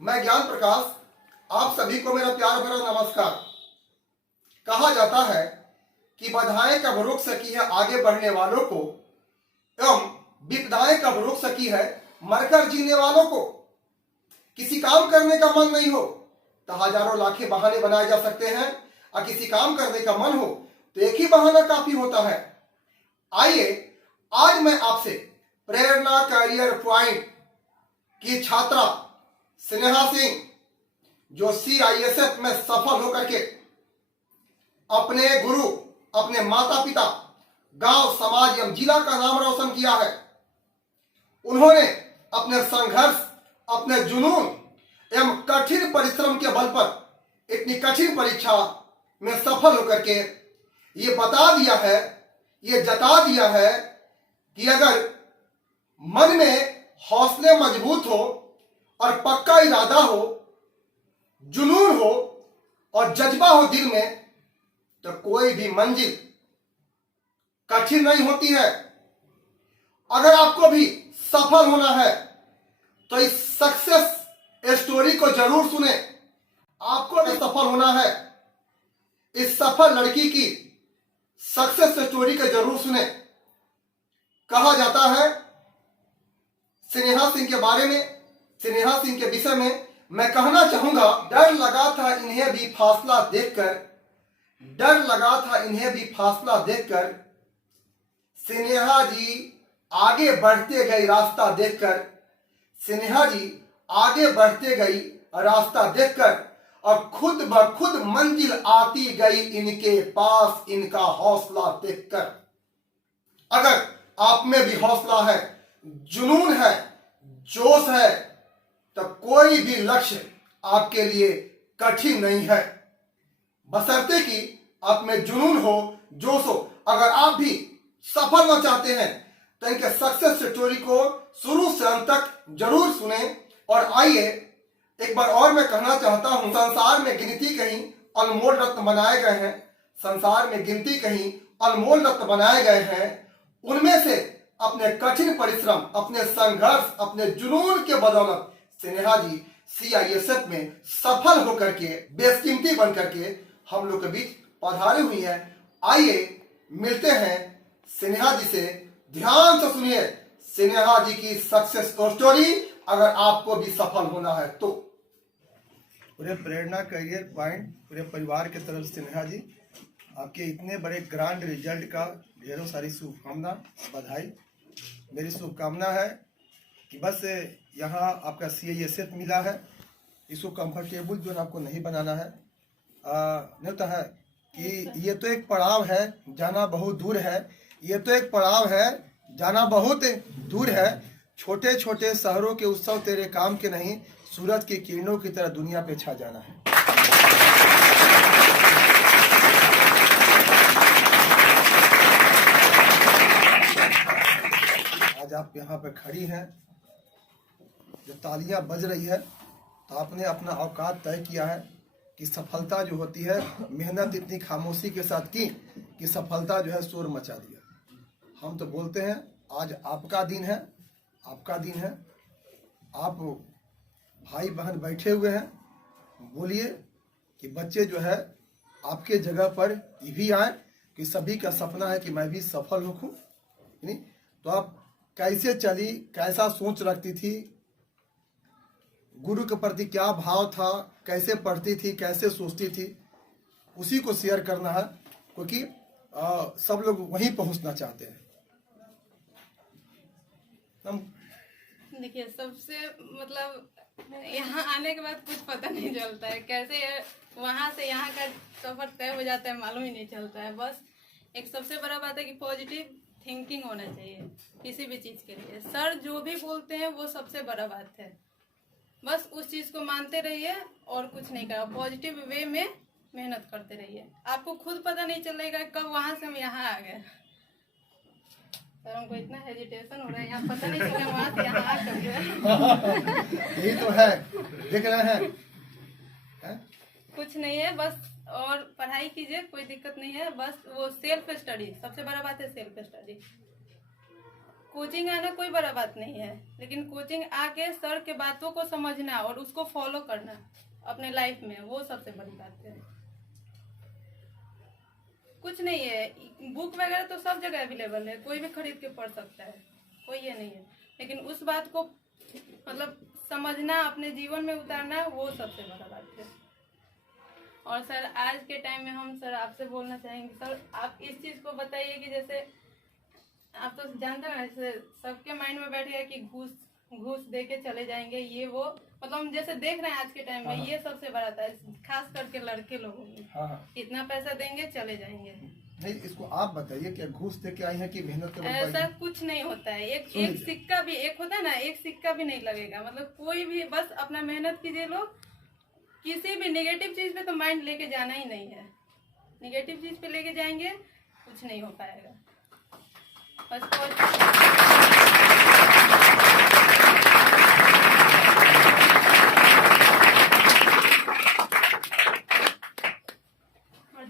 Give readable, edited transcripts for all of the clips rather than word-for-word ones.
मैं ज्ञान प्रकाश, आप सभी को मेरा प्यार भरा नमस्कार। कहा जाता है कि बाधाएं कब रोक सकी है आगे बढ़ने वालों को, एवं विपदाएं कब रोक सकी है मरकर जीने वालों को। किसी काम करने का मन नहीं हो तो हजारों लाखें बहाने बनाए जा सकते हैं, और किसी काम करने का मन हो तो एक ही बहाना काफी होता है। आइए आज मैं आपसे प्रेरणा करियर पॉइंट की छात्रा स्नेहा सिंह, जो CISF में सफल होकर के अपने गुरु, अपने माता पिता, गांव, समाज एवं जिला का नाम रोशन किया है। उन्होंने अपने संघर्ष, अपने जुनून एवं कठिन परिश्रम के बल पर इतनी कठिन परीक्षा में सफल होकर के ये बता दिया है, ये जता दिया है कि अगर मन में हौसले मजबूत हो और पक्का इरादा हो, जुनून हो और जज्बा हो दिल में, तो कोई भी मंजिल कठिन नहीं होती है। अगर आपको भी सफल होना है तो इस सक्सेस स्टोरी को जरूर सुने। आपको भी सफल होना है, इस सफल लड़की की सक्सेस स्टोरी को जरूर सुने। कहा जाता है स्नेहा सिंह के बारे में, स्नेहा सिंह के विषय में मैं कहना चाहूंगा, डर लगा था इन्हें भी फासला देखकर, डर लगा था इन्हें भी फासला देखकर, स्नेहा जी आगे बढ़ते गई रास्ता देखकर, स्नेहा जी आगे बढ़ते गई रास्ता देखकर, और खुद ब खुद मंजिल आती गई इनके पास, इनका हौसला देखकर। अगर आप में भी हौसला है, जुनून है, जोश है, तो कोई भी लक्ष्य आपके लिए कठिन नहीं है, बशर्ते कि आप में जुनून हो, जोश हो। अगर आप भी सफल होना चाहते हैं तो इनके सक्सेस स्टोरी को शुरू से अंत तक जरूर सुने। और आइए एक बार और मैं कहना चाहता हूं, संसार में गिनती कहीं अनमोल रत्न बनाए गए हैं, संसार में गिनती कहीं अनमोल रत्न बनाए गए हैं, उनमें से अपने कठिन परिश्रम, अपने संघर्ष, अपने जुनून के बदौलत स्नेहा जी CISF में सफल होकर के, बेशकीमती बन करके हम लोग के बीच पधारी हुई है। आइए मिलते हैं स्नेहा जी से, ध्यान से सुनिए स्नेहा जी की सक्सेस स्टोरी, अगर आपको भी सफल होना है तो। पूरे प्रेरणा करियर पॉइंट पूरे परिवार के तरफ से स्नेहा जी, आपके इतने बड़े ग्रांड रिजल्ट का ढेरों सारी शुभकामना, बधाई। मेरी शुभकामना है कि बस यहाँ आपका CISF मिला है, इसको कंफर्टेबल जो आपको नहीं बनाना है। नहीं होता है कि ये तो एक पड़ाव है, जाना बहुत दूर है, ये तो एक पड़ाव है, जाना बहुत दूर है। छोटे छोटे शहरों के उत्सव तेरे काम के नहीं, सूरज की किरणों की तरह दुनिया पे छा जाना है। आज आप यहाँ पे खड़ी हैं, जो तालियां बज रही है, तो आपने अपना औकात तय किया है कि सफलता जो होती है, मेहनत इतनी खामोशी के साथ की कि सफलता जो है शोर मचा दिया। हम तो बोलते हैं आज आपका दिन है, आपका दिन है। आप भाई बहन बैठे हुए हैं, बोलिए कि बच्चे जो है आपके जगह पर ये भी आए, कि सभी का सपना है कि मैं भी सफल होऊं। नहीं तो आप कैसे चली, कैसा सोच रखती थी, गुरु के प्रति क्या भाव था, कैसे पढ़ती थी, कैसे सोचती थी, उसी को शेयर करना है, क्योंकि सब लोग वहीं पहुंचना चाहते हैं। देखिए, सबसे मतलब यहाँ आने के बाद कुछ पता नहीं चलता है, कैसे वहाँ से यहाँ का सफर तय हो जाता है मालूम ही नहीं चलता है। बस एक सबसे बड़ा बात है कि पॉजिटिव थिंकिंग होना चाहिए किसी भी चीज़ के लिए। सर जो भी बोलते हैं वो सबसे बड़ा बात है, बस उस चीज़ को मानते रहिए और कुछ नहीं करा, पॉजिटिव वे में मेहनत करते रहिए। आपको खुद पता नहीं चलेगा कब वहाँ से हम यहाँ आ गए। सर हमको इतना हेजिटेशन हो रहा है, यहाँ पता नहीं चला वहाँ से यहाँ आ कर गए। यही तो है, देख रहे हैं कुछ नहीं है, बस और पढ़ाई कीजिए, कोई दिक्कत नहीं है। बस वो सेल्फ स्टडी, सबसे बड़ा बात है सेल्फ स्टडी। कोचिंग आना कोई बड़ा बात नहीं है, लेकिन कोचिंग आके सर के बातों को समझना और उसको फॉलो करना अपने लाइफ में, वो सबसे बड़ी बात है। कुछ नहीं है, बुक वगैरह तो सब जगह अवेलेबल है, कोई भी खरीद के पढ़ सकता है, कोई ये नहीं है, लेकिन उस बात को मतलब समझना, अपने जीवन में उतारना, वो सबसे बड़ा बात है। और सर आज के टाइम में हम सर आपसे बोलना चाहेंगे, सर आप इस चीज को बताइए कि जैसे आप तो जानते हैं जैसे सबके माइंड में बैठ गया कि घूस दे के चले जाएंगे, ये वो मतलब हम जैसे देख रहे हैं आज के टाइम में, ये सबसे बड़ा था, खास करके लड़के लोगों में। हाँ। इतना पैसा देंगे चले जाएंगे। नहीं, इसको आप बताइए कि घूस दे के आई है कि मेहनत के बल पर ऐसा आई? कुछ नहीं होता है, एक सिक्का भी, एक होता है ना, एक सिक्का भी नहीं लगेगा। मतलब कोई भी बस अपना मेहनत कीजिए लोग, किसी भी नेगेटिव चीज पे तो माइंड लेके जाना ही नहीं है। नेगेटिव चीज पे लेके जाएंगे कुछ नहीं हो पाएगा। और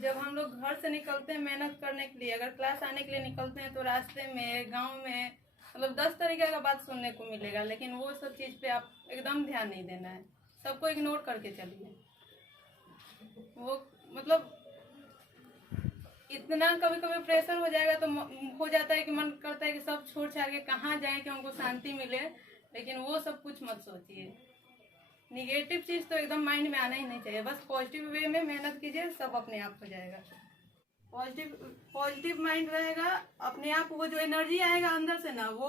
जब हम लोग घर से निकलते हैं मेहनत करने के लिए, अगर क्लास आने के लिए निकलते हैं तो रास्ते में, गांव में मतलब 10 तरीके का बात सुनने को मिलेगा, लेकिन वो सब चीज पे आप एकदम ध्यान नहीं देना है, सबको इग्नोर करके चलिए। वो मतलब इतना कभी कभी प्रेशर हो जाएगा तो हो जाता है कि मन करता है कि सब छोड़ छाड़ के कहाँ जाए कि हमको शांति मिले, लेकिन वो सब कुछ मत सोचिए। निगेटिव चीज तो एकदम माइंड में आना ही नहीं चाहिए, बस पॉजिटिव वे में मेहनत कीजिए, सब अपने आप हो जाएगा। पॉजिटिव माइंड रहेगा, अपने आप वो जो एनर्जी आएगा अंदर से ना, वो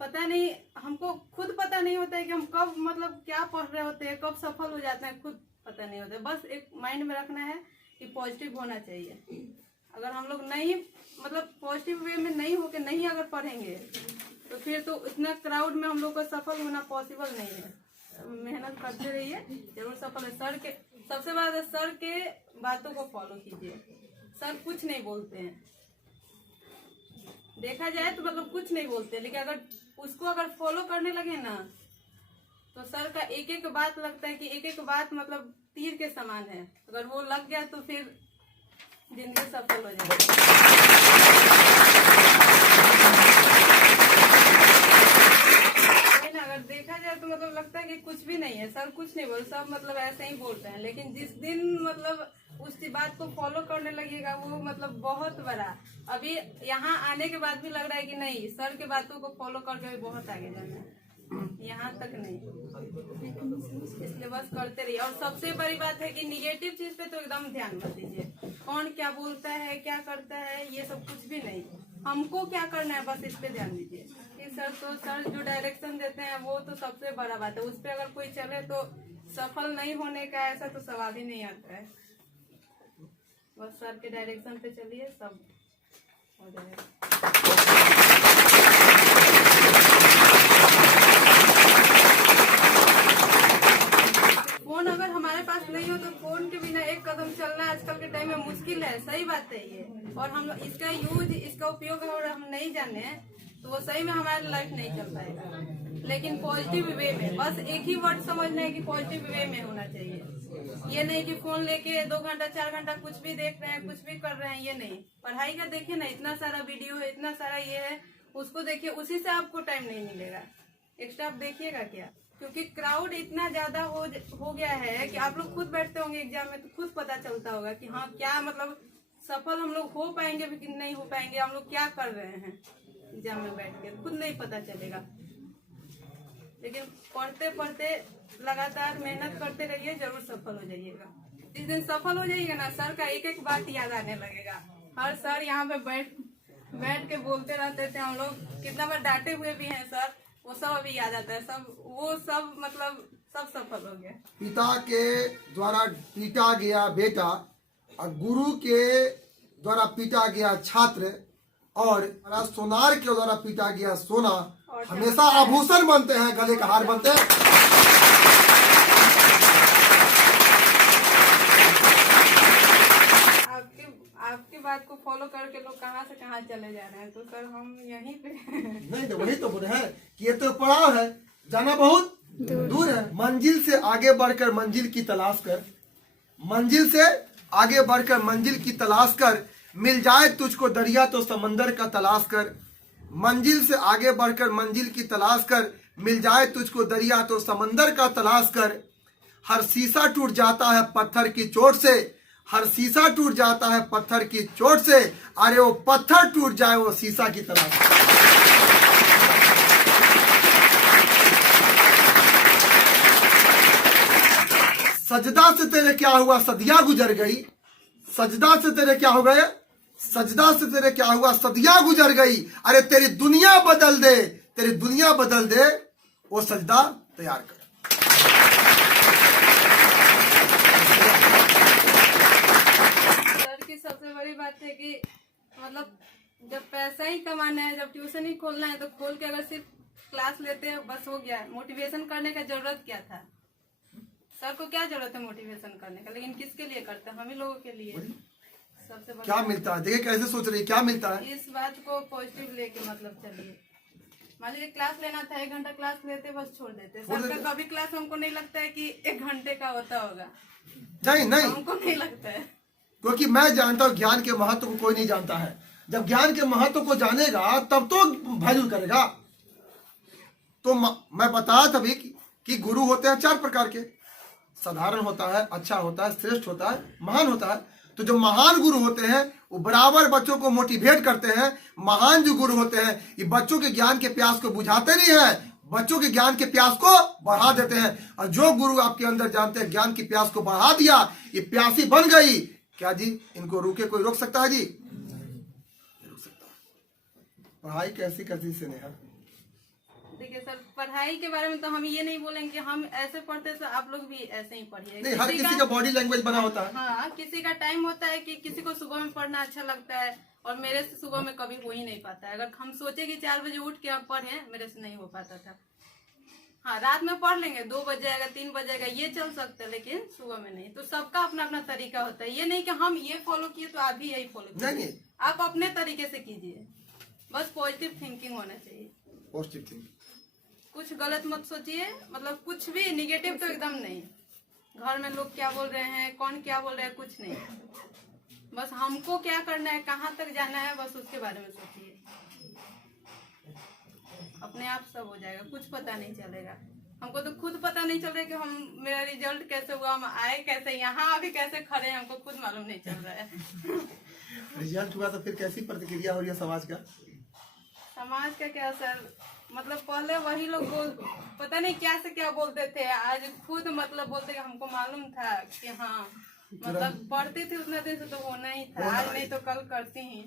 पता नहीं, हमको खुद पता नहीं होता है कि हम कब मतलब क्या पढ़ रहे होते हैं, कब सफल हो जाते हैं, खुद पता नहीं होता। बस एक माइंड में रखना है कि पॉजिटिव होना चाहिए। अगर हम लोग नहीं मतलब पॉजिटिव वे में नहीं होके नहीं अगर पढ़ेंगे तो फिर तो इतना क्राउड में हम लोग को सफल होना पॉसिबल नहीं है। मेहनत करते रहिए, जरूर सफल है। सर के सबसे बड़ा, सर के बातों को फॉलो कीजिए। सर कुछ नहीं बोलते हैं, देखा जाए तो मतलब कुछ नहीं बोलते, लेकिन अगर उसको अगर फॉलो करने लगे ना तो सर का एक एक बात लगता है कि एक एक बात मतलब तीर के समान है। अगर वो लग गया तो फिर जिंदगी सफल हो जाएगी। अगर देखा जाए तो मतलब लगता है कि कुछ भी नहीं है, सर कुछ नहीं बोल, सब मतलब ऐसे ही बोलते हैं, लेकिन जिस दिन मतलब उस बात को फॉलो करने लगेगा वो मतलब बहुत बड़ा। अभी यहाँ आने के बाद भी लग रहा है कि नहीं, सर के बातों को फॉलो करके भी बहुत आगे जाना है, यहाँ तक नहीं। इसलिए बस करते रहिए। और सबसे बड़ी बात है कि निगेटिव चीज पे तो एकदम ध्यान मत दीजिए, कौन क्या बोलता है, क्या करता है, ये सब कुछ भी नहीं, हमको क्या करना है बस इस पे ध्यान दीजिए। सर जो डायरेक्शन देते हैं वो तो सबसे बड़ा बात है, उस पे अगर कोई चले तो सफल नहीं होने का ऐसा तो सवाल ही नहीं आता है। बस सर के डायरेक्शन पे चलिए, सब हो जाएगा। फोन अगर हमारे पास नहीं हो तो फोन के बिना एक कदम चलना आजकल के टाइम में मुश्किल है, सही बात है ये। और हम इसका यूज, इसका उपयोग अगर हम नहीं जाने तो वो सही में हमारी लाइफ नहीं चल पाएगा। लेकिन पॉजिटिव वे में, बस एक ही वर्ड समझना है कि पॉजिटिव वे में होना चाहिए। ये नहीं कि फोन लेके 2 घंटा 4 घंटा कुछ भी देख रहे हैं, कुछ भी कर रहे हैं, ये नहीं। पढ़ाई का देखिए ना, इतना सारा वीडियो है, इतना सारा ये है, उसको देखिए, उसी से आपको टाइम नहीं मिलेगा। एक्स्ट्रा आप देखिएगा क्या, क्योंकि क्राउड इतना ज्यादा हो गया है कि आप लोग खुद बैठते होंगे एग्जाम में तो खुद पता चलता होगा कि हाँ क्या मतलब सफल हम लोग हो पाएंगे भी कि नहीं हो पाएंगे, हम लोग क्या कर रहे हैं एग्जाम में बैठ के, खुद नहीं पता चलेगा। लेकिन पढ़ते पढ़ते लगातार मेहनत करते रहिए, जरूर सफल हो जाइएगा। जिस दिन सफल हो जाइएगा ना, सर का एक एक बात याद आने लगेगा। हर सर यहाँ पे बैठ के बोलते रहते थे, हम लोग कितना बार डांटे हुए भी हैं सर, वो सब अभी याद आता है, सब वो सब मतलब सब सफल हो गया। पिता के द्वारा पीटा गया बेटा और गुरु के द्वारा पीटा गया छात्र और सोनार के द्वारा पीटा गया सोना हमेशा आभूषण बनते हैं, गले का हार बनते हैं। आपकी बात को फॉलो करके लोग कहाँ से कहाँ चले जा रहे हैं, तो सर हम यहीं पे नहीं तो वही तो बोले हैं कि ये तो पड़ाव है, जाना बहुत दूर है। मंजिल से आगे बढ़कर मंजिल की तलाश कर, मंजिल से आगे बढ़कर मंजिल की तलाश कर, मिल जाए तुझको दरिया तो समंदर का तलाश कर, मंजिल से आगे बढ़कर मंजिल की तलाश कर, मिल जाए तुझको दरिया तो समंदर का तलाश कर। हर शीशा टूट जाता है पत्थर की चोट से, हर शीशा टूट जाता है पत्थर की चोट से, अरे वो पत्थर टूट जाए वो शीशा की तलाश कर। सजदा से तेरे क्या हुआ सदियां गुजर गई, सजदा से तेरे क्या हो गए, सजदा से तेरे क्या हुआ सदियां गुजर गई, अरे तेरी दुनिया बदल दे, तेरी दुनिया बदल दे, वो सजदा तैयार कर। सर की सबसे बड़ी बात है कि मतलब जब पैसा ही कमाना है, जब ट्यूशन ही खोलना है तो खोल के अगर सिर्फ क्लास लेते हैं बस हो गया। मोटिवेशन करने का जरूरत क्या था? सर को क्या जरूरत है मोटिवेशन करने का? लेकिन किसके लिए करते हैं? हम ही लोगों के लिए। सबसे बड़ा क्या मिलता है? देखिए कैसे सोच रही है, क्या मिलता है? इस बात को पॉजिटिव लेके मतलब चलिए। मान लीजिए क्लास लेना था, 1 घंटा क्लास लेते बस छोड़ देते। सर का कभी क्लास हमको नहीं लगता है कि 1 घंटे का होता होगा। नहीं हमको नहीं लगता है, क्योंकि मैं जानता हूँ ज्ञान के महत्व को कोई नहीं जानता है। जब ज्ञान के महत्व को जानेगा तब तो वैल्यू करेगा। तो मैं बताया तभी कि गुरु होते हैं 4 प्रकार के, साधारण होता है, अच्छा होता है, श्रेष्ठ होता है, महान होता है। तो जो महान गुरु होते हैं वो बराबर बच्चों को मोटिवेट करते हैं। महान जो गुरु होते हैं ये बच्चों के ज्ञान के प्यास को बुझाते नहीं है, बच्चों के ज्ञान के प्यास को बढ़ा देते हैं। और जो गुरु आपके अंदर जानते हैं ज्ञान की प्यास को बढ़ा दिया, ये प्यासी बन गई, क्या जी इनको रोके कोई रोक सकता है जी? नहीं रोक सकता। पढ़ाई कैसी कैसी से नेहा? देखिए सर, पढ़ाई के बारे में तो हम ये नहीं बोलेंगे कि हम ऐसे पढ़ते तो आप लोग भी ऐसे ही पढ़िए। नहीं, हर किसी का बॉडी लैंग्वेज बना होता है। हाँ, किसी का टाइम होता है कि किसी को सुबह में पढ़ना अच्छा लगता है और मेरे से सुबह में कभी हो ही नहीं पाता है। अगर हम सोचे कि 4 बजे उठ के आप पढ़े, मेरे से नहीं हो पाता था। हाँ, रात में पढ़ लेंगे, 2 बज जाएगा, 3 बज जाएगा, ये चल सकता है, लेकिन सुबह में नहीं। तो सबका अपना अपना तरीका होता है। ये नहीं कि हम ये फॉलो किए तो आप भी यही फॉलो कीजिए। नहीं, आप अपने तरीके से कीजिए, बस पॉजिटिव थिंकिंग होना चाहिए। पॉजिटिव थिंकिंग, कुछ गलत मत सोचिए, मतलब कुछ भी निगेटिव तो एकदम नहीं। घर में लोग क्या बोल रहे हैं, कौन क्या बोल रहे हैं, कुछ नहीं। बस हमको क्या करना है, कहाँ तक जाना है, बस उसके बारे में सोचिए। अपने आप सब हो जाएगा, कुछ पता नहीं चलेगा। हमको तो खुद पता नहीं चल रहा है कि हम मेरा रिजल्ट कैसे हुआ, हम आए कैसे, यहाँ अभी कैसे खड़े हैं, हमको खुद मालूम नहीं चल रहा है। रिजल्ट हुआ तो फिर कैसी प्रतिक्रिया हो रही है समाज का? समाज का क्या सर, मतलब पहले वही लोग पता नहीं क्या से क्या बोलते थे, आज खुद मतलब बोलते कि हमको मालूम था कि हाँ, मतलब पढ़ती थी उतना दिन से तो होना ही था, आज नहीं तो कल करती ही।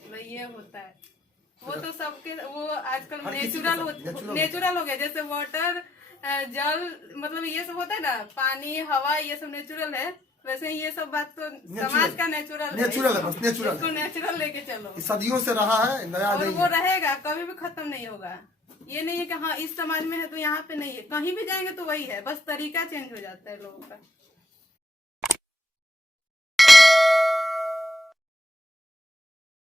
तो ये होता है, वो तो सबके, वो आजकल नेचुरल हो गया। जैसे वाटर, जल, मतलब ये सब होता है ना, पानी, हवा, ये सब नेचुरल है। वैसे ये सब बात तो समाज का नेचुरल है, बस नेचुरल इसको नेचुरल लेके चलो। सदियों से रहा है, नया और नहीं वो है। रहेगा, कभी भी खत्म नहीं होगा। ये नहीं है कि हाँ इस समाज में है तो यहाँ पे नहीं है, कहीं भी जाएंगे तो वही है, बस तरीका चेंज हो जाता है लोगों का।